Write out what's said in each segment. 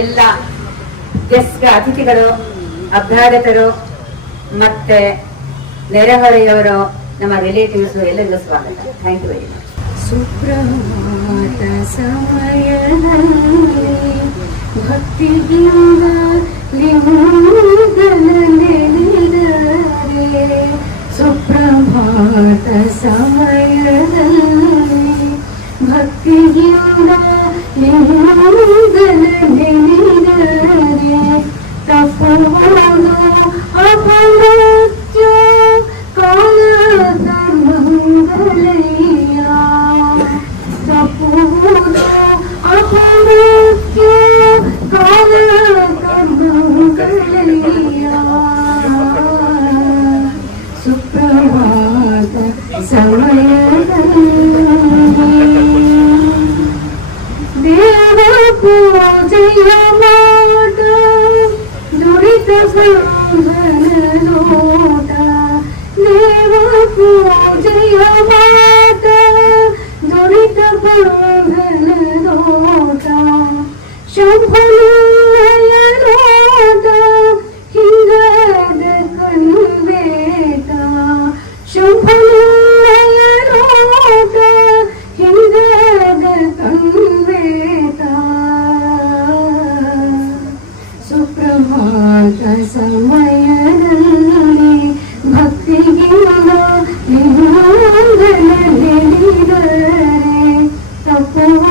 ಎಲ್ಲ ಗೆಸ್ಟ್ ಅತಿಥಿಗಳು ಅಭ್ಯಾಗತರು ಮತ್ತೆ ನೆರೆಹೊರೆಯವರು, ನಮ್ಮ ರಿಲೇಟಿವ್ಸ್ ಎಲ್ಲರಿಗೂ ಸ್ವಾಗತ. ಥ್ಯಾಂಕ್ ಯು ವೆರಿ ಮಚ್ ಸುಪ್ರಭಾತ ಸಮಯದಲ್ಲಿ ಭಕ್ತಿಯಿಂದ ಸುಪ್ರಭಾತ ಸಮಯದಲ್ಲಿ ಭಕ್ತಿಯಿಂದ నిన్న సంహరణోట దేవకు జయమాత దురిత పంగనోట శంభను Oh. ಶಂಭನಯ ನೋಟ ಹಿಂಗದ ಕಣ್ವೇಟ ಶಂಭನಯ ನೋಟ ಹಿಂಗದ ಕಣ್ವೇಟ ಸುಪ್ರಭಾತ ಸಮಯದಲ್ಲಿ ಭಕ್ತಿಗಿಂದ ನಿನ್ನಂದನಲ್ಲಿದರೆ ತಪ್ಪುವುದು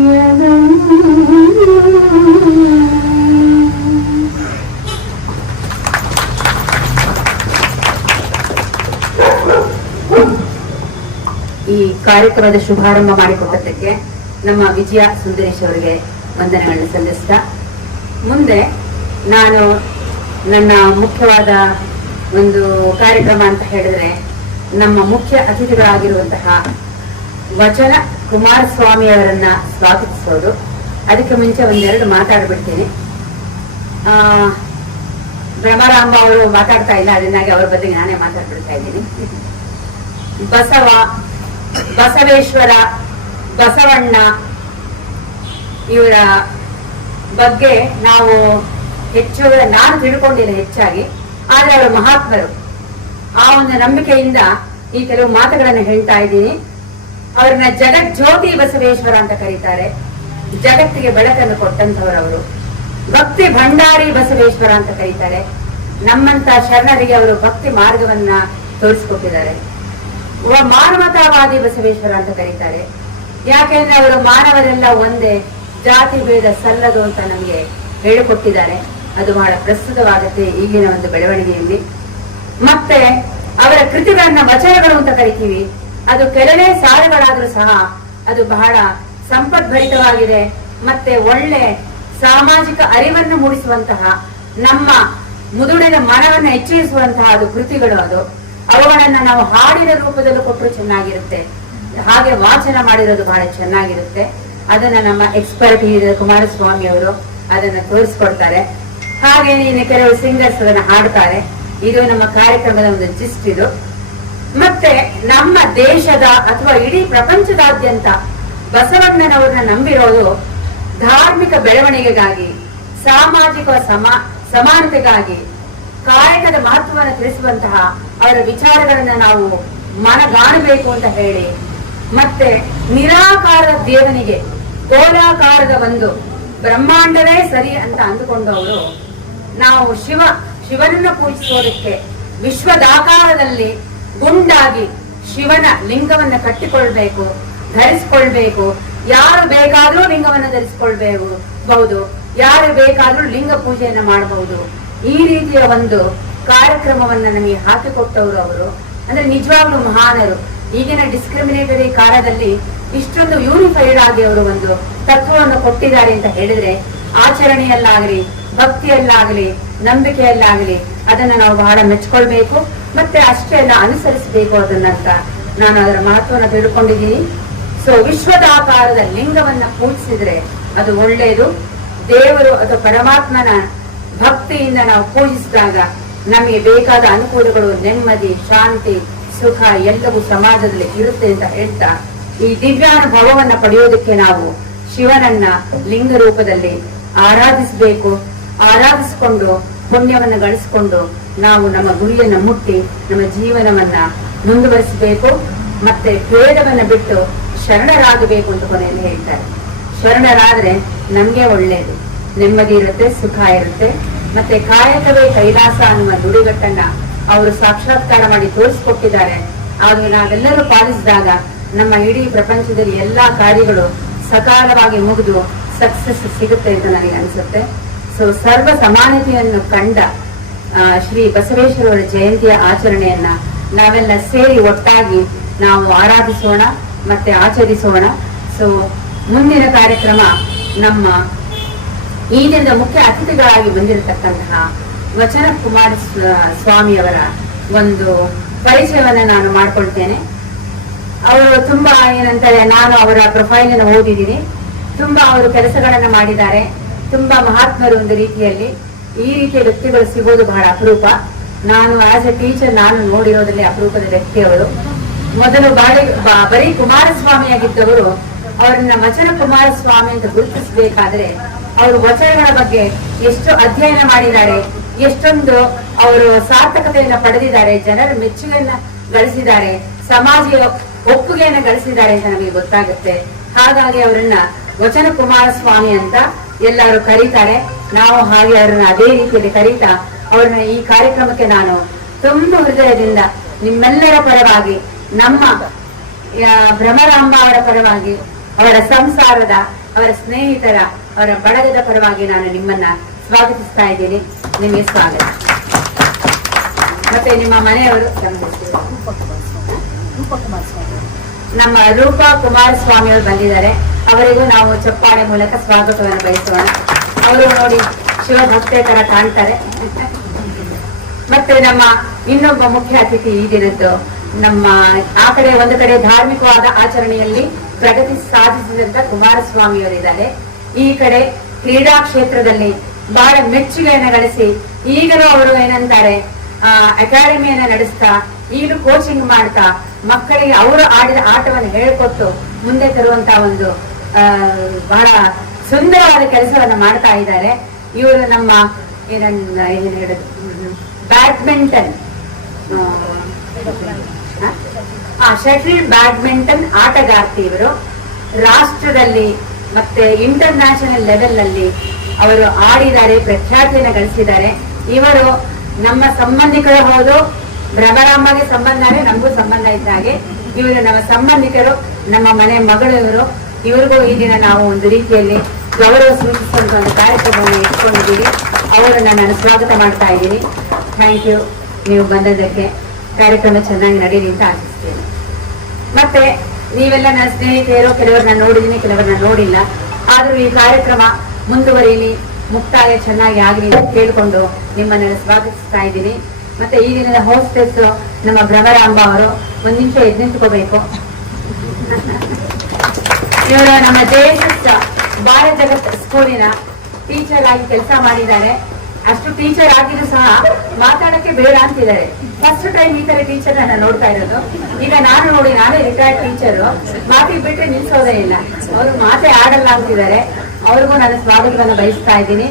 ಕಾರ್ಯಕ್ರಮದ ಶುಭಾರಂಭ ಮಾಡಿಕೊಟ್ಟದಕ್ಕೆ ನಮ್ಮ ವಿಜಯ ಸುಂದರೇಶ್ ಅವರಿಗೆ ವಂದನೆಗಳನ್ನು ಸಲ್ಲಿಸ್ತಾ, ಮುಂದೆ ನಾನು ನನ್ನ ಮುಖ್ಯವಾದ ಒಂದು ಕಾರ್ಯಕ್ರಮ ಅಂತ ಹೇಳಿದ್ರೆ ನಮ್ಮ ಮುಖ್ಯ ಅತಿಥಿಗಳಾಗಿರುವಂತಹ ವಚನ ಕುಮಾರಸ್ವಾಮಿ ಅವರನ್ನ ಸ್ವಾಗತಿಸೋದು. ಅದಕ್ಕೆ ಮುಂಚೆ ಒಂದೆರಡು ಮಾತಾಡ್ಬಿಡ್ತೀನಿ. ಆ, ಭ್ರಮರಾಂಬ ಅವರು ಮಾತಾಡ್ತಾ ಇಲ್ಲ, ಅದನ್ನಾಗಿ ಅವ್ರ ಬಗ್ಗೆ ನಾನೇ ಮಾತಾಡ್ಬಿಡ್ತಾ ಇದ್ದೀನಿ. ಬಸವ ಬಸವೇಶ್ವರ, ಬಸವಣ್ಣ ಇವರ ಬಗ್ಗೆ ನಾವು ಹೆಚ್ಚು, ನಾನು ತಿಳ್ಕೊಂಡಿಲ್ಲ ಹೆಚ್ಚಾಗಿ, ಆದರೆ ಅವರು ಮಹಾತ್ಮರು. ಆ ಒಂದು ನಂಬಿಕೆಯಿಂದ ಈ ಕೆಲವು ಮಾತುಗಳನ್ನು ಹೇಳ್ತಾ ಇದ್ದೀನಿ. ಅವ್ರನ್ನ ಜಗತ್ ಜ್ಯೋತಿ ಬಸವೇಶ್ವರ ಅಂತ ಕರೀತಾರೆ. ಜಗತ್ತಿಗೆ ಬೆಳಕನ್ನು ಕೊಟ್ಟಂತವರವರು ಭಕ್ತಿ ಭಂಡಾರಿ ಬಸವೇಶ್ವರ ಅಂತ ಕರೀತಾರೆ. ನಮ್ಮಂತ ಶರಣರಿಗೆ ಅವರು ಭಕ್ತಿ ಮಾರ್ಗವನ್ನ ತೋರಿಸ್ಕೊಟ್ಟಿದ್ದಾರೆ. ಮಾನವತಾವಾದಿ ಬಸವೇಶ್ವರ ಅಂತ ಕರೀತಾರೆ. ಯಾಕೆಂದ್ರೆ ಅವರು ಮಾನವರೆಲ್ಲ ಒಂದೇ, ಜಾತಿ ಭೇದ ಸಲ್ಲದು ಅಂತ ನಮಗೆ ಹೇಳಿಕೊಟ್ಟಿದ್ದಾರೆ. ಅದು ಬಹಳ ಪ್ರಸ್ತುತವಾಗುತ್ತೆ ಈಗಿನ ಒಂದು ಬೆಳವಣಿಗೆಯಲ್ಲಿ. ಮತ್ತೆ ಅವರ ಕೃತಿಗಳನ್ನ ವಚನಗಳು ಅಂತ ಕರಿತೀವಿ. ಅದು ಕೆಲವೇ ಸಾಲುಗಳಾದ್ರೂ ಸಹ ಅದು ಬಹಳ ಸಂಪದ್ಭರಿತವಾಗಿದೆ. ಮತ್ತೆ ಒಳ್ಳೆ ಸಾಮಾಜಿಕ ಅರಿವನ್ನು ಮೂಡಿಸುವಂತಹ, ನಮ್ಮ ಮುದುಡಿನ ಮನವನ್ನು ಹೆಚ್ಚಿಸುವಂತಹ ಅದು ಕೃತಿಗಳು ಅದು. ಅವುಗಳನ್ನ ನಾವು ಹಾಡಿನ ರೂಪದಲ್ಲಿ ಕೊಟ್ಟರು ಚೆನ್ನಾಗಿರುತ್ತೆ. ಹಾಗೆ ವಾಚನ ಮಾಡಿರೋದು ಬಹಳ ಚೆನ್ನಾಗಿರುತ್ತೆ. ಅದನ್ನ ನಮ್ಮ ಎಕ್ಸ್ಪರ್ಟ್ ಕುಮಾರಸ್ವಾಮಿ ಅವರು ಅದನ್ನ ತೋರಿಸ್ಕೊಡ್ತಾರೆ. ಹಾಗೆ ಇನ್ನು ಕೆಲವು ಸಿಂಗರ್ಸ್ ಅದನ್ನ ಹಾಡ್ತಾರೆ. ಇದು ನಮ್ಮ ಕಾರ್ಯಕ್ರಮದ ಒಂದು ಜಿಸ್ಟ್ ಇದು. ಮತ್ತೆ ನಮ್ಮ ದೇಶದ ಅಥವಾ ಇಡೀ ಪ್ರಪಂಚದಾದ್ಯಂತ ಬಸವಣ್ಣನವ್ರನ್ನ ನಂಬಿರೋದು ಧಾರ್ಮಿಕ ಬೆಳವಣಿಗೆಗಾಗಿ, ಸಾಮಾಜಿಕ ಸಮ, ಸಮಾನತೆಗಾಗಿ ಕಾಯಕದ ಮಹತ್ವವನ್ನು ತಿಳಿಸುವಂತಹ ಅವರ ವಿಚಾರಗಳನ್ನ ನಾವು ಮನಗಾಣಬೇಕು ಅಂತ ಹೇಳಿ ಮತ್ತೆ ನಿರಾಕಾರ ದೇವನಿಗೆ ಕೋಲಾಕಾರದ ಒಂದು ಬ್ರಹ್ಮಾಂಡವೇ ಸರಿ ಅಂತ ಅಂದುಕೊಂಡವರು ನಾವು ಶಿವ, ಶಿವನನ್ನ ಪೂಜಿಸೋದಕ್ಕೆ ವಿಶ್ವದಾಕಾರದಲ್ಲಿ ಗುಂಡಾಗಿ ಶಿವನ ಲಿಂಗವನ್ನ ಕಟ್ಟಿಕೊಳ್ಬೇಕು, ಧರಿಸಿಕೊಳ್ಬೇಕು. ಯಾರು ಬೇಕಾದ್ರೂ ಲಿಂಗವನ್ನ ಧರಿಸಿಕೊಳ್ಬೇಕು. ಬಹುದು ಯಾರು ಬೇಕಾದ್ರೂ ಲಿಂಗ ಪೂಜೆಯನ್ನ ಮಾಡಬಹುದು. ಈ ರೀತಿಯ ಒಂದು ಕಾರ್ಯಕ್ರಮವನ್ನ ನಮಗೆ ಹಾಕಿಕೊಟ್ಟವರು ಅವರು. ಅಂದ್ರೆ ನಿಜವಾಗ್ಲೂ ಮಹಾನರು. ಈಗಿನ ಡಿಸ್ಕ್ರಿಮಿನೇಟರಿ ಕಾಲದಲ್ಲಿ ಇಷ್ಟೊಂದು ಯೂನಿಫೈಡ್ ಆಗಿ ಅವರು ಒಂದು ತತ್ವವನ್ನು ಕೊಟ್ಟಿದ್ದಾರೆ ಅಂತ ಹೇಳಿದ್ರೆ ಆಚರಣೆಯಲ್ಲಾಗಲಿ, ಭಕ್ತಿಯಲ್ಲಾಗಲಿ, ನಂಬಿಕೆಯಲ್ಲಾಗಲಿ ಅದನ್ನ ನಾವು ಬಹಳ ಮೆಚ್ಕೊಳ್ಬೇಕು. ಮತ್ತೆ ಅಷ್ಟೇ ಅಲ್ಲ ಅನುಸರಿಸಬೇಕು ಅದನ್ನಂತ ನಾನು ಅದರ ಮಹತ್ವವನ್ನು ತಿಳ್ಕೊಂಡಿದ್ದೀನಿ. ಸೊ ವಿಶ್ವದಾಕಾರದ ಲಿಂಗವನ್ನ ಪೂಜಿಸಿದ್ರೆ ಅದು ಒಳ್ಳೆಯದು. ದೇವರು ಅಥವಾ ಪರಮಾತ್ಮನ ಭಕ್ತಿಯಿಂದ ನಾವು ಪೂಜಿಸಿದಾಗ ನಮಗೆ ಬೇಕಾದ ಅನುಕೂಲಗಳು, ನೆಮ್ಮದಿ, ಶಾಂತಿ, ಸುಖ ಎಲ್ಲವೂ ಸಮಾಜದಲ್ಲಿ ಇರುತ್ತೆ ಅಂತ ಹೇಳ್ತಾ, ಈ ದಿವ್ಯಾನುಭವವನ್ನ ಪಡೆಯೋದಕ್ಕೆ ನಾವು ಶಿವನನ್ನ ಲಿಂಗ ರೂಪದಲ್ಲಿ ಆರಾಧಿಸಬೇಕು, ಆರಾಧಿಸಿಕೊಂಡು ಪುಣ್ಯವನ್ನ ಗಳಿಸಿಕೊಂಡು ನಾವು ನಮ್ಮ ಗುರಿಯನ್ನು ಮುಟ್ಟಿ, ನಮ್ಮ ಜೀವನವನ್ನ ಮುಂದುವರಿಸಬೇಕು, ಮತ್ತೆ ಭೇದವನ್ನು ಬಿಟ್ಟು ಶರಣರಾಗಬೇಕು ಅಂತ ಕೊನೆಯಲ್ಲಿ ಹೇಳ್ತಾರೆ. ಶರಣರಾದ್ರೆ ನಮ್ಗೆ ಒಳ್ಳೇದು. ನೆಮ್ಮದಿ ಇರುತ್ತೆ, ಸುಖ ಇರುತ್ತೆ. ಮತ್ತೆ ಕಾಯಕವೇ ಕೈಲಾಸ ಅನ್ನುವ ನುಡಿಗಟ್ಟನ್ನ ಅವರು ಸಾಕ್ಷಾತ್ಕಾರ ಮಾಡಿ ತೋರಿಸ್ಕೊಟ್ಟಿದ್ದಾರೆ. ಆದ್ರೆ ನಾವೆಲ್ಲರೂ ಪಾಲಿಸಿದಾಗ ನಮ್ಮ ಇಡೀ ಪ್ರಪಂಚದಲ್ಲಿ ಎಲ್ಲಾ ಕಾರ್ಯಗಳು ಸಕಾಲವಾಗಿ ಮುಗಿದು ಸಕ್ಸಸ್ ಸಿಗುತ್ತೆ ಅಂತ ನನಗೆ ಅನ್ಸುತ್ತೆ. ಸೊ ಸರ್ವ ಸಮಾನತೆಯನ್ನು ಕಂಡ ಶ್ರೀ ಬಸವೇಶ್ವರವರ ಜಯಂತಿಯ ಆಚರಣೆಯನ್ನ ನಾವೆಲ್ಲ ಸೇರಿ ಒಟ್ಟಾಗಿ ನಾವು ಆರಾಧಿಸೋಣ, ಮತ್ತೆ ಆಚರಿಸೋಣ. ಸೊ ಮುಂದಿನ ಕಾರ್ಯಕ್ರಮ ನಮ್ಮ ಈ ದಿನದ ಮುಖ್ಯ ಅತಿಥಿಗಳಾಗಿ ಬಂದಿರತಕ್ಕಂತಹ ವಚನ ಕುಮಾರ ಸ್ವ- ಸ್ವಾಮಿಯವರ ಒಂದು ಪರಿಚಯವನ್ನ ನಾನು ಮಾಡ್ಕೊಳ್ತೇನೆ. ಅವರು ತುಂಬಾ ಏನಂತಾರೆ, ನಾನು ಅವರ ಪ್ರೊಫೈಲ್ ಅನ್ನು ಓದಿದ್ದೀನಿ. ತುಂಬಾ ಅವರು ಕೆಲಸಗಳನ್ನ ಮಾಡಿದ್ದಾರೆ. ತುಂಬಾ ಮಹಾತ್ಮರು ಒಂದು ರೀತಿಯಲ್ಲಿ. ಈ ರೀತಿಯ ವ್ಯಕ್ತಿಗಳು ಸಿಗೋದು ಬಹಳ ಅಪರೂಪ. ನಾನು ಆಸ್ ಎ ಟೀಚರ್ ನಾನು ನೋಡಿರೋದ್ರಲ್ಲಿ ಅಪರೂಪದ ವ್ಯಕ್ತಿಯವರು ಮೊದಲು ಬಾಳೆ ಬರೀ ಕುಮಾರಸ್ವಾಮಿಯಾಗಿದ್ದವರು, ಅವರನ್ನ ವಚನ ಕುಮಾರಸ್ವಾಮಿ ಅಂತ ಗುರುತಿಸಬೇಕಾದ್ರೆ ಅವರು ವಚನಗಳ ಬಗ್ಗೆ ಎಷ್ಟು ಅಧ್ಯಯನ ಮಾಡಿದ್ದಾರೆ, ಎಷ್ಟೊಂದು ಅವರು ಸಾರ್ಥಕತೆಯನ್ನ ಪಡೆದಿದ್ದಾರೆ, ಜನರ ಮೆಚ್ಚುಗೆಯನ್ನ ಗಳಿಸಿದ್ದಾರೆ ಸಮಾಜ ಒಪ್ಪುಗೆಯನ್ನ ಗಳಿಸಿದ್ದಾರೆ ಅಂತ ನಮಗೆ ಗೊತ್ತಾಗುತ್ತೆ. ಹಾಗಾಗಿ ಅವರನ್ನ ವಚನ ಕುಮಾರಸ್ವಾಮಿ ಅಂತ ಎಲ್ಲರೂ ಕರೀತಾರೆ. ನಾವು ಹಾಗೆ ಅವರನ್ನ ಅದೇ ರೀತಿಯಲ್ಲಿ ಕರೀತಾ ಅವ್ರನ್ನ ಈ ಕಾರ್ಯಕ್ರಮಕ್ಕೆ ನಾನು ತುಂಬ ಹೃದಯದಿಂದ ನಿಮ್ಮೆಲ್ಲರ ಪರವಾಗಿ, ನಮ್ಮ ಭ್ರಮರಾಂಬ ಅವರ ಪರವಾಗಿ, ಅವರ ಸಂಸಾರದ, ಅವರ ಸ್ನೇಹಿತರ ಅವರ ಬಳಗದ ಪರವಾಗಿ ನಾನು ನಿಮ್ಮನ್ನ ಸ್ವಾಗತಿಸ್ತಾ ಇದ್ದೀನಿ. ನಿಮಗೆ ಸ್ವಾಗತ. ಮತ್ತೆ ನಿಮ್ಮ ಮನೆಯವರು? ನಮ್ಮ ರೂಪಾ ಕುಮಾರಸ್ವಾಮಿ ಅವರು ಬಂದಿದ್ದಾರೆ. ಅವರಿಗೂ ನಾವು ಚಪ್ಪಾಳೆ ಮೂಲಕ ಸ್ವಾಗತವನ್ನು ಬಯಸೋಣ. ಅವರು ನೋಡಿ ಶಿವಭಕ್ತೆ ತರ ಕಾಣ್ತಾರೆ. ಮತ್ತೆ ನಮ್ಮ ಇನ್ನೊಬ್ಬ ಮುಖ್ಯ ಅತಿಥಿ ಈ ದಿನದ್ದು ನಮ್ಮ ಆ ಕಡೆ ಒಂದು ಕಡೆ ಧಾರ್ಮಿಕವಾದ ಆಚರಣೆಯಲ್ಲಿ ಪ್ರಗತಿ ಸಾಧಿಸಿದಂತ ಕುಮಾರಸ್ವಾಮಿ ಅವರಿದ್ದಾರೆ ಈ ಕಡೆ ಕ್ರೀಡಾ ಕ್ಷೇತ್ರದಲ್ಲಿ ಬಹಳ ಮೆಚ್ಚುಗೆಯನ್ನು ಗಳಿಸಿ ಈಗಲೂ ಅವರು ಏನಂತಾರೆ ಅಕಾಡೆಮಿಯನ್ನ ನಡೆಸ್ತಾ ಈಗಲೂ ಕೋಚಿಂಗ್ ಮಾಡ್ತಾ ಮಕ್ಕಳಿಗೆ ಅವರು ಆಡಿದ ಆಟವನ್ನು ಹೇಳಿಕೊಟ್ಟು ಮುಂದೆ ತರುವಂತ ಒಂದು ಆ, ಬಹಳ ಸುಂದರವಾದ ಕೆಲಸವನ್ನ ಮಾಡ್ತಾ ಇದ್ದಾರೆ. ಇವರು ನಮ್ಮ ಏನನ್ನ ಏನ್ ಹೇಳುದು ಬ್ಯಾಡ್ಮಿಂಟನ್ ಆ ಶಟಲ್ ಬ್ಯಾಡ್ಮಿಂಟನ್ ಆಟಗಾರ್ತಿ ಇವರು. ರಾಷ್ಟ್ರದಲ್ಲಿ ಮತ್ತೆ ಇಂಟರ್ ನ್ಯಾಷನಲ್ ಲೆವೆಲ್ನಲ್ಲಿ ಅವರು ಆಡಿದ್ದಾರೆ, ಪ್ರಖ್ಯಾತಿಯನ್ನು ಗಳಿಸಿದ್ದಾರೆ. ಇವರು ನಮ್ಮ ಸಂಬಂಧಿಕರು ಹೌದು ಸಂಬಂಧ ಅಂದ್ರೆ ನಮಗೂ ಸಂಬಂಧ ಇದ್ದ ಹಾಗೆ. ಇವರು ನಮ್ಮ ಸಂಬಂಧಿಕರು, ನಮ್ಮ ಮನೆ ಮಗಳವರು. ಇವರು ಇವರಿಗೂ ಈ ದಿನ ನಾವು ಒಂದು ರೀತಿಯಲ್ಲಿ ಗೌರವ ಸೂಚಿಸುವಂತ ಒಂದು ಕಾರ್ಯಕ್ರಮವನ್ನು ಇಟ್ಕೊಂಡಿದ್ದೀವಿ. ಅವರನ್ನ ನಾನು ಸ್ವಾಗತ ಮಾಡ್ತಾ ಇದ್ದೀನಿ. ಥ್ಯಾಂಕ್ ಯು ನೀವು ಬಂದದ್ದಕ್ಕೆ ಕಾರ್ಯಕ್ರಮ ಚೆನ್ನಾಗಿ ನಡೀಲಿ ಅಂತ ಆಶಿಸ್ತೇನೆ. ಮತ್ತೆ ನೀವೆಲ್ಲ ನನ್ನ ಸ್ನೇಹಿತೆಯರು ಕೆಲವರನ್ನ ನೋಡಿದೀನಿ, ಕೆಲವರನ್ನ ನೋಡಿಲ್ಲ. ಆದ್ರೂ ಈ ಕಾರ್ಯಕ್ರಮ ಮುಂದುವರಿಯಲಿ ಮುಕ್ತಾಯ ಚೆನ್ನಾಗಿ ಆಗಲಿ ಅಂತ ಕೇಳಿಕೊಂಡು ನಿಮ್ಮನ್ನೆಲ್ಲ ಸ್ವಾಗತಿಸ್ತಾ ಇದ್ದೀನಿ. ಮತ್ತೆ ಈ ದಿನದ ಹೋಸ್ಟೆಸ್ ನಮ್ಮ ಭ್ರಮರಾಂಬ ಅವರು, ಒಂದ್ ನಿಮಿಷ ಎದ್ದು ನಿಂತ್ಕೋಬೇಕು. ಇವರು ನಮ್ಮ ಜಯಶಿಷ್ಟ ಬಾಲ ಜಗತ್ ಸ್ಕೂಲಿನ ಟೀಚರ್ ಆಗಿ ಕೆಲಸ ಮಾಡಿದ್ದಾರೆ. ಅಷ್ಟು ಟೀಚರ್ ಆಗಿದ್ರು ಸಹ ಮಾತಾಡಕ್ಕೆ ಬೇಡ ಅಂತಿದ್ದಾರೆ. ಫಸ್ಟ್ ಟೈಮ್ ಈ ತರ ಟೀಚರ್ ನನ್ನ ನೋಡ್ತಾ ಇರೋದು. ಈಗ ನಾನು ನೋಡಿ, ನಾನೇ ರಿಟೈರ್ಡ್ ಟೀಚರ್ ಮಾತಿಗೆ ಬಿಟ್ರೆ ನಿಲ್ಸೋದೇ ಇಲ್ಲ. ಅವರು ಮಾತೆ ಆಡಲ್ಲ ಅಂತಿದ್ದಾರೆ. ಅವ್ರಿಗೂ ನಾನು ಸ್ವಾಗತವನ್ನು ಬಯಸ್ತಾ ಇದ್ದೀನಿ.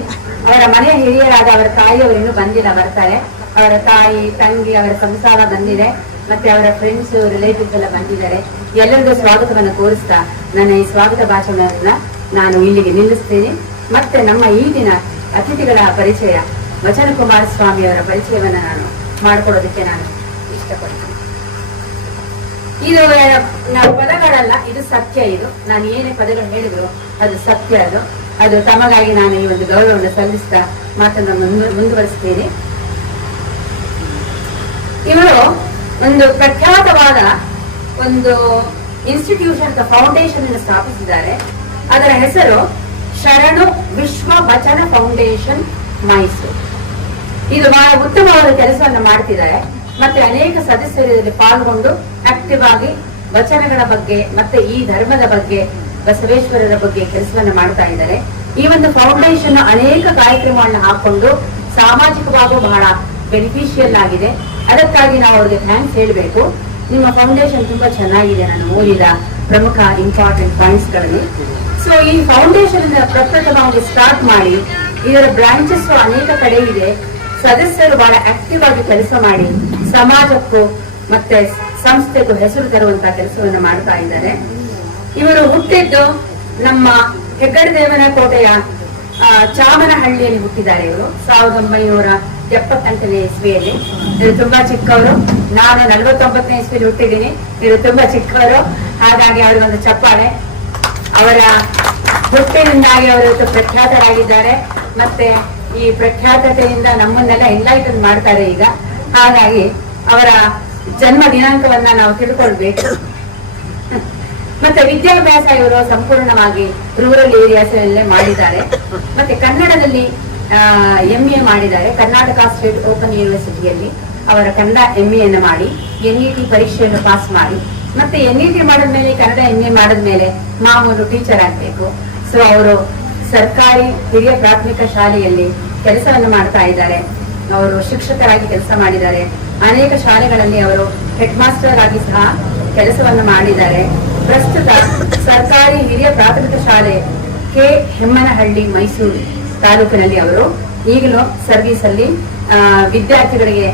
ಅವರ ಮನೆಯ ಹಿರಿಯರಾದ ಅವರ ತಾಯಿಯವರು ಇನ್ನೂ ಬಂದಿಲ್ಲ, ಬರ್ತಾರೆ. ಅವರ ತಾಯಿ, ತಂಗಿ, ಅವರ ಸಂಸಾರ ಬಂದಿದೆ. ಮತ್ತೆ ಅವರ ಫ್ರೆಂಡ್ಸ್ ರಿಲೇಟಿವ್ಸ್ ಎಲ್ಲ ಬಂದಿದ್ದಾರೆ. ಎಲ್ಲರಿಗೂ ಸ್ವಾಗತವನ್ನು ಕೋರಿಸ್ತಾ ನನ್ನ ಈ ಸ್ವಾಗತ ಭಾಷಣವನ್ನ ನಾನು ಇಲ್ಲಿಗೆ ನಿಲ್ಲಿಸ್ತೇನೆ. ಮತ್ತೆ ನಮ್ಮ ಈಗಿನ ಅತಿಥಿಗಳ ಪರಿಚಯ ವಚನ ಕುಮಾರ ಸ್ವಾಮಿಯವರ ಪರಿಚಯವನ್ನ ನಾನು ಮಾಡಿಕೊಡೋದಕ್ಕೆ ನಾನು ಇಷ್ಟಪಡ್ತೀನಿ. ಇದು ನಾವು ಪದಗಳಲ್ಲ, ಇದು ಸತ್ಯ ಇದು. ನಾನು ಏನೇ ಪದಗಳು ಹೇಳಿದ್ರು ಅದು ಸತ್ಯ ಅದು. ಅದು ತಮಗಾಗಿ ನಾನು ಈ ಒಂದು ಗೌರವವನ್ನು ಸಲ್ಲಿಸ್ತಾ ಮಾತನ್ನು ಮುಂದು- ಮುಂದುವರಿಸ್ತೇನೆ. ಇವರು ಒಂದು ಪ್ರಖ್ಯಾತವಾದ ಒಂದು ಇನ್ಸ್ಟಿಟ್ಯೂಷನ್ ಫೌಂಡೇಶನ್ ಅನ್ನು ಸ್ಥಾಪಿಸಿದ್ದಾರೆ. ಅದರ ಹೆಸರು ಶರಣು ವಿಶ್ವ ವಚನ ಫೌಂಡೇಶನ್ ಮೈಸೂರು ಇದು ಬಹಳ ಉತ್ತಮವಾದ ಕೆಲಸವನ್ನು ಮಾಡ್ತಿದ್ದಾರೆ. ಮತ್ತೆ ಅನೇಕ ಸದಸ್ಯರು ಇದರಲ್ಲಿ ಪಾಲ್ಗೊಂಡು ಆಕ್ಟಿವ್ ಆಗಿ ವಚನಗಳ ಬಗ್ಗೆ, ಮತ್ತೆ ಈ ಧರ್ಮದ ಬಗ್ಗೆ, ಬಸವೇಶ್ವರರ ಬಗ್ಗೆ ಕೆಲಸವನ್ನ ಮಾಡ್ತಾ ಇದ್ದಾರೆ. ಈ ಒಂದು ಫೌಂಡೇಶನ್ ಅನೇಕ ಕಾರ್ಯಕ್ರಮಗಳನ್ನ ಹಾಕೊಂಡು ಸಾಮಾಜಿಕವಾಗೂ ಬಹಳ ಬೆನಿಫಿಷಿಯಲ್ ಆಗಿದೆ. ಅದಕ್ಕಾಗಿ ನಾವು ಅವ್ರಿಗೆ ಥ್ಯಾಂಕ್ಸ್ ಹೇಳಬೇಕು. ನಿಮ್ಮ ಫೌಂಡೇಶನ್ ತುಂಬಾ ಚೆನ್ನಾಗಿದೆ ನಾನು ಓದಿದ ಪ್ರಮುಖ ಇಂಪಾರ್ಟೆಂಟ್ ಪಾಯಿಂಟ್ಸ್ಗಳಲ್ಲಿ. ಸೊ ಈ ಫೌಂಡೇಶನ್ ಪ್ರಪ್ರಥಮವಾಗಿ ಸ್ಟಾರ್ಟ್ ಮಾಡಿ, ಇದರ ಬ್ರಾಂಚಸ್ ಅನೇಕ ಕಡೆ ಇದೆ. ಸದಸ್ಯರು ಬಹಳ ಆಕ್ಟಿವ್ ಆಗಿ ಕೆಲಸ ಮಾಡಿ, ಸಮಾಜಕ್ಕೂ ಮತ್ತೆ ಸಂಸ್ಥೆಗೂ ಹೆಸರು ತರುವಂತಹ ಕೆಲಸವನ್ನ ಮಾಡ್ತಾ ಇದ್ದಾರೆ. ಇವರು ಹುಟ್ಟಿದ್ದು ನಮ್ಮ ಹೆಗ್ಗಡದೇವನ ಕೋಟೆಯ ಚಾಮನಹಳ್ಳಿಯಲ್ಲಿ ಹುಟ್ಟಿದ್ದಾರೆ ಇವರು. ಸಾವಿರದ ಒಂಬೈನೂರ ಎಪ್ಪತ್ತೆಂಟನೇ ಇಸ್ವಿಯಲ್ಲಿ. ಇವರು ತುಂಬಾ ಚಿಕ್ಕವರು. ನಾನು ನಲವತ್ತೊಂಬತ್ತನೇ ಇಸ್ವಿಯಲ್ಲಿ ಹುಟ್ಟಿದ್ದೀನಿ. ಇವರು ತುಂಬಾ ಚಿಕ್ಕವರು. ಹಾಗಾಗಿ ಅವರಿಗೊಂದು ಚಪ್ಪಾಳೆ. ಅವರ ಹುಟ್ಟಿನಿಂದಾಗಿ ಅವರು ಪ್ರಖ್ಯಾತರಾಗಿದ್ದಾರೆ. ಮತ್ತೆ ಈ ಪ್ರಖ್ಯಾತತೆಯಿಂದ ನಮ್ಮನ್ನೆಲ್ಲ ಎನ್ಲೈಟನ್ ಮಾಡ್ತಾರೆ ಈಗ. ಹಾಗಾಗಿ ಅವರ ಜನ್ಮ ದಿನಾಂಕವನ್ನ ನಾವು ತಿಳ್ಕೊಳ್ಬೇಕು. ಮತ್ತೆ ವಿದ್ಯಾಭ್ಯಾಸ ಇವರು ಸಂಪೂರ್ಣವಾಗಿ ರೂರಲ್ ಏರಿಯಾಸ್ ಅಲ್ಲೇ ಮಾಡಿದ್ದಾರೆ. ಮತ್ತೆ ಕನ್ನಡದಲ್ಲಿ ಎಂ ಎ ಮಾಡಿದ್ದಾರೆ. ಕರ್ನಾಟಕ ಸ್ಟೇಟ್ ಓಪನ್ ಯೂನಿವರ್ಸಿಟಿಯಲ್ಲಿ ಅವರ ಕನ್ನಡ ಎಂ ಎನ್ನು ಮಾಡಿ ಎನ್ ಇ ಟಿ ಪರೀಕ್ಷೆಯನ್ನು ಪಾಸ್ ಮಾಡಿ. ಮತ್ತೆ ಎನ್ ಇ ಟಿ ಮಾಡಿದ್ಮೇಲೆ, ಕನ್ನಡ ಎನ್ ಎ ಮಾಡಿದ್ಮೇಲೆ ಮಾಮೂಲು ಟೀಚರ್ ಆಗ್ಬೇಕು. ಸೊ ಅವರು ಸರ್ಕಾರಿ ಹಿರಿಯ ಪ್ರಾಥಮಿಕ ಶಾಲೆಯಲ್ಲಿ ಕೆಲಸವನ್ನು ಮಾಡ್ತಾ ಇದ್ದಾರೆ. ಅವರು ಶಿಕ್ಷಕರಾಗಿ ಕೆಲಸ ಮಾಡಿದ್ದಾರೆ. ಅನೇಕ ಶಾಲೆಗಳಲ್ಲಿ ಅವರು ಹೆಡ್ ಮಾಸ್ಟರ್ ಆಗಿ ಸಹ ಕೆಲಸವನ್ನು ಮಾಡಿದ್ದಾರೆ. ಪ್ರಸ್ತುತ ಸರ್ಕಾರಿ ಹಿರಿಯ ಪ್ರಾಥಮಿಕ ಶಾಲೆ ಕೆ ಹೆಮ್ಮನಹಳ್ಳಿ ಮೈಸೂರು ತಾಲೂಕಿನಲ್ಲಿ ಅವರು ಈಗಲೂ ಸರ್ವಿಸ್ ಅಲ್ಲಿ ವಿದ್ಯಾರ್ಥಿಗಳಿಗೆ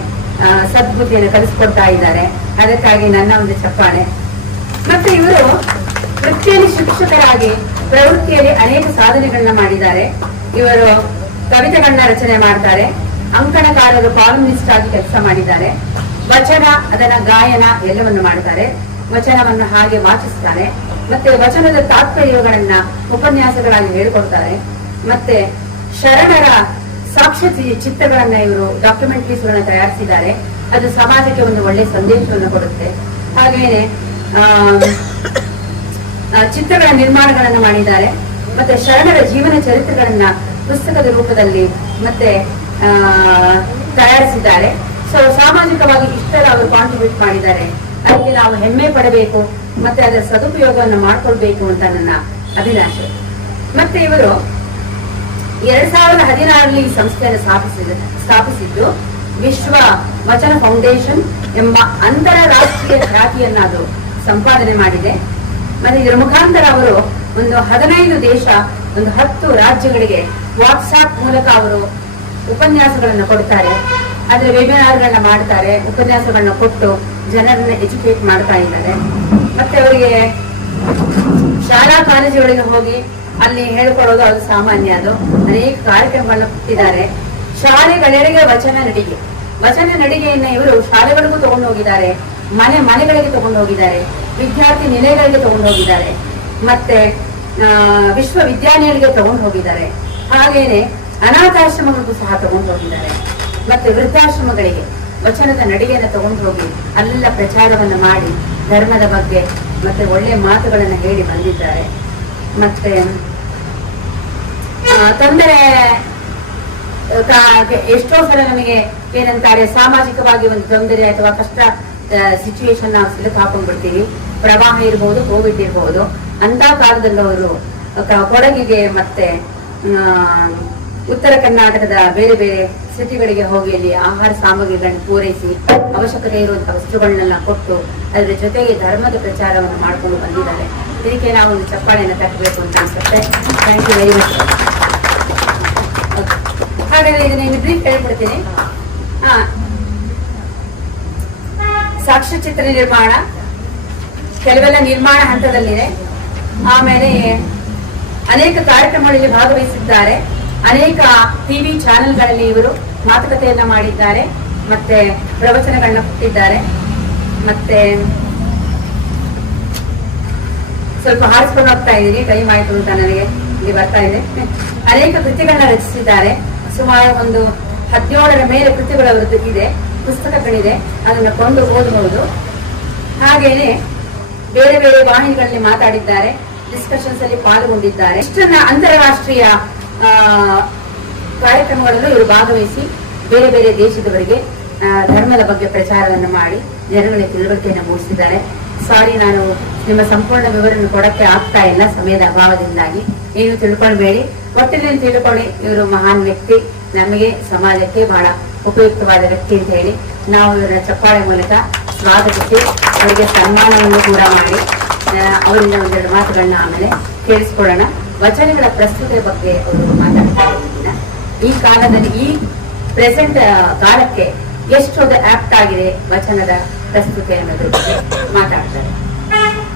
ಸದ್ಬುದ್ಧಿಯನ್ನು ಕಲಿಸ್ಕೊಡ್ತಾ ಇದ್ದಾರೆ. ಅದಕ್ಕಾಗಿ ನನ್ನ ಒಂದು ಚಪ್ಪಾಳೆ. ಮತ್ತೆ ಇವರು ವೃತ್ತಿಯಲ್ಲಿ ಶಿಕ್ಷಕರಾಗಿ ಪ್ರವೃತ್ತಿಯಲ್ಲಿ ಅನೇಕ ಸಾಧನೆಗಳನ್ನ ಮಾಡಿದ್ದಾರೆ. ಇವರು ಕವಿತೆಗಳನ್ನ ರಚನೆ ಮಾಡ್ತಾರೆ. ಅಂಕಣಕಾರರು ಕಾಲಮಿಸ್ಟ್ ಆಗಿ ಕೆಲಸ ಮಾಡಿದ್ದಾರೆ. ವಚನ, ಅದನ್ನ ಗಾಯನ ಎಲ್ಲವನ್ನು ಮಾಡ್ತಾರೆ. ವಚನವನ್ನು ಹಾಗೆ ವಾಚಿಸ್ತಾರೆ. ಮತ್ತೆ ವಚನದ ತಾತ್ಪರ್ಯಗಳನ್ನ ಉಪನ್ಯಾಸಗಳಾಗಿ ಹೇಳ್ಕೊಡ್ತಾರೆ. ಮತ್ತೆ ಶರಣರ ಸಾಕ್ಷ್ಯ ಚಿತ್ರಗಳನ್ನ ಇವರು ಡಾಕ್ಯುಮೆಂಟರೀಸ್ ಗಳನ್ನ ತಯಾರಿಸಿದ್ದಾರೆ. ಅದು ಸಮಾಜಕ್ಕೆ ಒಂದು ಒಳ್ಳೆ ಸಂದೇಶವನ್ನು ಕೊಡುತ್ತೆ. ಹಾಗೇನೆ ಚಿತ್ರಗಳ ನಿರ್ಮಾಣಗಳನ್ನು ಮಾಡಿದ್ದಾರೆ. ಮತ್ತೆ ಶರಣರ ಜೀವನ ಚರಿತ್ರೆಗಳನ್ನ ಪುಸ್ತಕದ ರೂಪದಲ್ಲಿ ಮತ್ತೆ ತಯಾರಿಸಿದ್ದಾರೆ. ಸೊ ಸಾಮಾಜಿಕವಾಗಿ ಇಷ್ಟೆಲ್ಲ ಅವರು ಕಾಂಟ್ರಿಬ್ಯೂಟ್ ಮಾಡಿದ್ದಾರೆ. ಅದಕ್ಕೆ ನಾವು ಹೆಮ್ಮೆ ಪಡಬೇಕು. ಮತ್ತೆ ಅದರ ಸದುಪಯೋಗವನ್ನು ಮಾಡ್ಕೊಳ್ಬೇಕು ಅಂತ ನನ್ನ ಅಭಿಲಾಷೆ. ಮತ್ತೆ ಇವರು ಎರಡ್ ಸಾವಿರದ ಹದಿನಾರರಲ್ಲಿ ಈ ಸಂಸ್ಥೆಯನ್ನು ಸ್ಥಾಪಿಸಿದ, ಸ್ಥಾಪಿಸಿದ್ದು ವಿಶ್ವ ವಚನ ಫೌಂಡೇಶನ್ ಎಂಬ ಅಂತಾರಾಷ್ಟ್ರೀಯ ಖ್ಯಾತಿಯನ್ನ ಅದು ಸಂಪಾದನೆ ಮಾಡಿದೆ. ಮತ್ತೆ ಇದರ ಮುಖಾಂತರ ಅವರು ಒಂದು ಹದಿನೈದು ದೇಶ, ಒಂದು ಹತ್ತು ರಾಜ್ಯಗಳಿಗೆ ವಾಟ್ಸ್ಆಪ್ ಮೂಲಕ ಅವರು ಉಪನ್ಯಾಸಗಳನ್ನ ಕೊಡ್ತಾರೆ. ಅದರ ವೆಬಿನಾರ್ಗಳನ್ನ ಮಾಡ್ತಾರೆ ಉಪನ್ಯಾಸಗಳನ್ನ ಕೊಟ್ಟು ಜನರನ್ನ ಎಜುಕೇಟ್ ಮಾಡ್ತಾ ಇದ್ದಾರೆ. ಮತ್ತೆ ಅವರಿಗೆ ಶಾಲಾ ಕಾಲೇಜುಗಳಿಗೆ ಹೋಗಿ ಅಲ್ಲಿ ಹೇಳ್ಕೊಳ್ಳೋದು ಅದು ಸಾಮಾನ್ಯ ಅದು. ಅನೇಕ ಕಾರ್ಯಕ್ರಮಗಳನ್ನ ಕೊಟ್ಟಿದ್ದಾರೆ. ಶಾಲೆಗಳೆಡೆಗೆ ವಚನ ನಡಿಗೆ. ವಚನ ನಡಿಗೆಯನ್ನ ಇವರು ಶಾಲೆಗಳಿಗೂ ತಗೊಂಡು ಹೋಗಿದ್ದಾರೆ. ಮನೆ ಮನೆಗಳಿಗೆ ತಗೊಂಡು ಹೋಗಿದ್ದಾರೆ. ವಿದ್ಯಾರ್ಥಿ ನಿಲಯಗಳಿಗೆ ತಗೊಂಡು ಹೋಗಿದ್ದಾರೆ. ಮತ್ತೆ ಆ, ವಿಶ್ವವಿದ್ಯಾಲಯಗಳಿಗೆ ತಗೊಂಡು ಹೋಗಿದ್ದಾರೆ. ಹಾಗೇನೆ ಅನಾಥಾಶ್ರಮಗಳಿಗೂ ಸಹ ತಗೊಂಡು ಹೋಗಿದ್ದಾರೆ. ಮತ್ತೆ ವೃದ್ಧಾಶ್ರಮಗಳಿಗೆ ವಚನದ ನಡಿಗೆಯನ್ನು ತಗೊಂಡು ಹೋಗಿ ಅಲ್ಲೆಲ್ಲ ಪ್ರಚಾರವನ್ನು ಮಾಡಿ ಧರ್ಮದ ಬಗ್ಗೆ ಮತ್ತೆ ಒಳ್ಳೆ ಮಾತುಗಳನ್ನು ಹೇಳಿ ಬಂದಿದ್ದಾರೆ. ಮತ್ತೆ ತೊಂದರೆ ಎಷ್ಟೋ ಸಲ ನಮಗೆ ಏನಂತಾರೆ, ಸಾಮಾಜಿಕವಾಗಿ ಒಂದು ತೊಂದರೆ ಅಥವಾ ಕಷ್ಟ ಸಿಚುವೇಶನ್ ನಾವು ಸಿಲುಕ್ ಹಾಕೊಂಡ್ಬಿಡ್ತೀವಿ. ಪ್ರವಾಹ ಇರಬಹುದು ಕೋವಿಡ್ ಇರಬಹುದು ಅಂತ ಕಾಲದಲ್ಲಿ ಅವರು ಕೊಡಗಿಗೆ ಮತ್ತೆ ಉತ್ತರ ಕರ್ನಾಟಕದ ಬೇರೆ ಬೇರೆ ಸಿಟಿಗಳಿಗೆ ಹೋಗಿ ಅಲ್ಲಿ ಆಹಾರ ಸಾಮಗ್ರಿಗಳನ್ನು ಪೂರೈಸಿ, ಅವಶ್ಯಕತೆ ಇರುವಂತಹ ವಸ್ತುಗಳನ್ನೆಲ್ಲ ಕೊಟ್ಟು, ಅದರ ಜೊತೆಗೆ ಧರ್ಮದ ಪ್ರಚಾರವನ್ನು ಮಾಡಿಕೊಂಡು ಬಂದಿದ್ದಾರೆ. ಇದಕ್ಕೆ ನಾವು ಒಂದು ಚಪ್ಪಾಳೆಯನ್ನು ತಟ್ಟಬೇಕು ಅಂತ ಅನ್ಸುತ್ತೆ. ಥ್ಯಾಂಕ್ ಯು ವೆರಿ ಮಚ್ ಹಾಗಾದ್ರೆ ಇದನ್ನ ಇನ್ನು ಬ್ರೀಫ್ ಹೇಳ್ಬಿಡ್ತೀನಿ ಹಾ. ಸಾಕ್ಷ್ಯಚಿತ್ರ ನಿರ್ಮಾಣ. ಕೆಲವೆಲ್ಲ ನಿರ್ಮಾಣ ಹಂತದಲ್ಲಿದೆ. ಆಮೇಲೆ ಅನೇಕ ಕಾರ್ಯಕ್ರಮಗಳಲ್ಲಿ ಭಾಗವಹಿಸಿದ್ದಾರೆ. ಅನೇಕ ಟಿವಿ ಚಾನೆಲ್ಗಳಲ್ಲಿ ಇವರು ಮಾತುಕತೆಯನ್ನ ಮಾಡಿದ್ದಾರೆ. ಮತ್ತೆ ಪ್ರವಚನಗಳನ್ನ ಕೊಟ್ಟಿದ್ದಾರೆ. ಮತ್ತೆ ಸ್ವಲ್ಪ ಹಾರಿಸ್ಕೊಂಡು ಹೋಗ್ತಾ ಇದ್ದೀನಿ, ಟೈಮ್ ಆಯ್ತು ಅಂತ ನನಗೆ ಇಲ್ಲಿ ಬರ್ತಾ ಇದೆ. ಅನೇಕ ಕೃತಿಗಳನ್ನ ರಚಿಸಿದ್ದಾರೆ. ಸುಮಾರು ಒಂದು ಹದಿನೇಳರ ಮೇಲೆ ಕೃತಿಗಳು ಇದೆ, ಪುಸ್ತಕಗಳಿದೆ, ಅದನ್ನ ಕೊಂಡು ಓದಬಹುದು ಹಾಗೇನೆ ಬೇರೆ ಬೇರೆ ವಾಹಿನಿಗಳಲ್ಲಿ ಮಾತಾಡಿದ್ದಾರೆ ಡಿಸ್ಕಷನ್ಸ್ ಅಲ್ಲಿ ಪಾಲ್ಗೊಂಡಿದ್ದಾರೆ. ಇಷ್ಟನ್ನ ಅಂತಾರಾಷ್ಟ್ರೀಯ ಕಾರ್ಯಕ್ರಮಗಳಲ್ಲೂ ಇವರು ಭಾಗವಹಿಸಿ ಬೇರೆ ಬೇರೆ ದೇಶದವರಿಗೆ ಧರ್ಮದ ಬಗ್ಗೆ ಪ್ರಚಾರವನ್ನು ಮಾಡಿ ಜನಗಳಿಗೆ ತಿಳುವಳಿಕೆಯನ್ನು ಮೂಡಿಸಿದ್ದಾರೆ. ಸಾರಿ, ನಾನು ನಿಮ್ಮ ಸಂಪೂರ್ಣ ವಿವರವನ್ನು ಕೊಡಕ್ಕೆ ಆಗ್ತಾ ಇಲ್ಲ ಸಮಯದ ಅಭಾವದಿಂದಾಗಿ. ನೀವು ತಿಳ್ಕೊಳ್ಬೇಡಿ. ಒಟ್ಟಿನಲ್ಲಿ ತಿಳ್ಕೊಳ್ಳಿ, ಇವರು ಮಹಾನ್ ವ್ಯಕ್ತಿ. ನಮಗೆ ಸಮಾಜಕ್ಕೆ ಬಹಳ ಉಪಯುಕ್ತವಾದ ವ್ಯಕ್ತಿ ಅಂತ ಹೇಳಿ ನಾವು ಇವರ ಚಪ್ಪಾಳೆ ಮೂಲಕ ಸ್ವಾಗತಿಸಿ, ಅವರಿಗೆ ಸನ್ಮಾನವನ್ನು ಕೂಡ ಮಾಡಿ ಅವರಿಂದ ಒಂದೆರಡು ಮಾತುಗಳನ್ನ ಆಮೇಲೆ ಕೇಳಿಸ್ಕೊಳ್ಳೋಣ. ವಚನಗಳ ಪ್ರಸ್ತುತ ಬಗ್ಗೆ ಅವರು ಮಾತಾಡ್ತಾರೆ ಈ ಕಾಲದಲ್ಲಿ, ಈ ಪ್ರೆಸೆಂಟ್ ಕಾಲಕ್ಕೆ ಎಷ್ಟು ಆಪ್ಟ್ ಆಗಿದೆ ವಚನದ ಪ್ರಸ್ತುತಿ ಅನ್ನೋದ್ರ ಬಗ್ಗೆ ಮಾತಾಡ್ತಾರೆ.